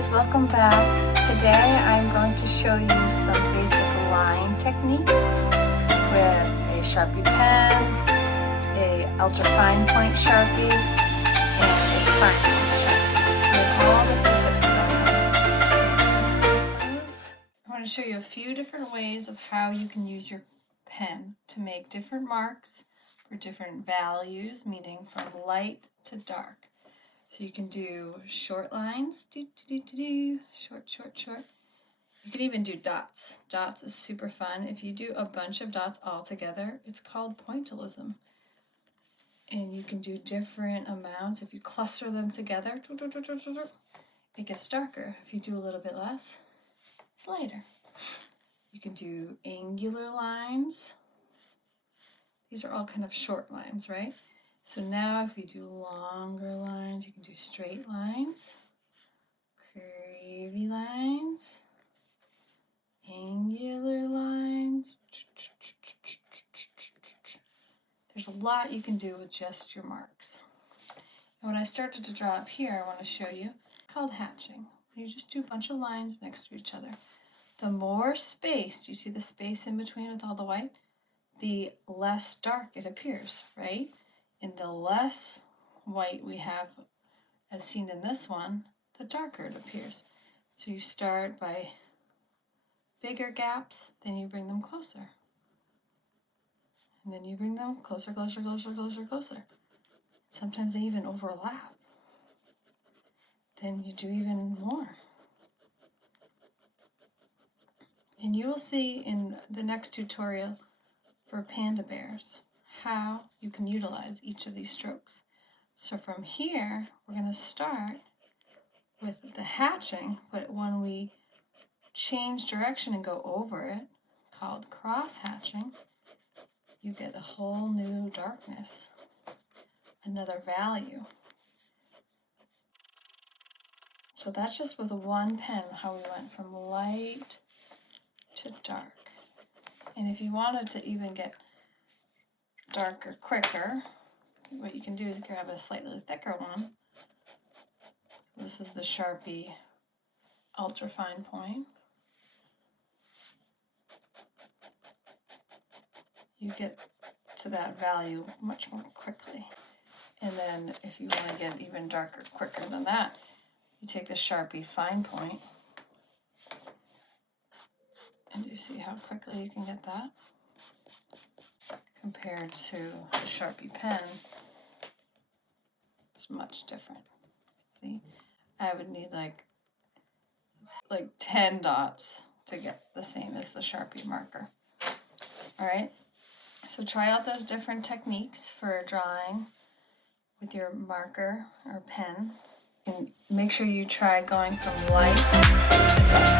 guys, welcome back. Today I'm going to show you some basic line techniques with a Sharpie pen, a ultra fine point Sharpie, and a fine point Sharpie with all the tips going on. I want to show you a few different ways of how you can use your pen to make different marks for different values, meaning from light to dark. So you can do short lines, short. You can even do dots. Dots is super fun. If you do a bunch of dots all together, it's called pointillism. And you can do different amounts. If you cluster them together, it gets darker. If you do a little bit less, it's lighter. You can do angular lines. These are all kind of short lines, right? So now if you do longer lines, you can do straight lines, curvy lines, angular lines. There's a lot you can do with just your marks. And when I started to draw up here, I want to show you, it's called hatching. You just do a bunch of lines next to each other. The more space, do you see the space in between with all the white? The less dark it appears, right? And the less white we have, as seen in this one, the darker it appears. So you start by bigger gaps, then you bring them closer. And then you bring them closer. Sometimes they even overlap. Then you do even more. And you will see in the next tutorial for panda bears how you can utilize each of these strokes. So from here, we're going to start with the hatching, but when we change direction and go over it, called cross-hatching, you get a whole new darkness, another value. So that's just with one pen, how we went from light to dark. And if you wanted to even get darker quicker, what you can do is grab a slightly thicker one. This is the Sharpie Ultra Fine Point. You get to that value much more quickly. And then if you want to get even darker quicker than that, you take the Sharpie Fine Point. And you see how quickly you can get that? Compared to the Sharpie pen, it's much different. See, I would need like 10 dots to get the same as the Sharpie marker. All right, so try out those different techniques for drawing with your marker or pen, and make sure you try going from light to dark.